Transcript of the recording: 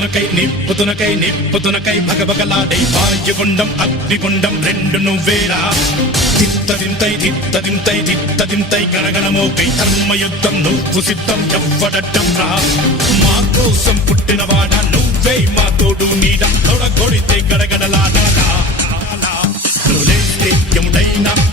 నిప్పుతునకై భగభగలాడై వాయుగుండం అగ్నిగుండం రెండు నువ్వేరా తిత్తదింతై గణగణమోకై ధర్మయుద్ధం నువ్వు సిద్ధం ఎవ్వడట్టం రా మా కోసం పుట్టినవాడ నువ్వే మా తోడు నీడ తొడగొడితే గడగడలాడా నువ్వు లేస్తే ఎముడైనా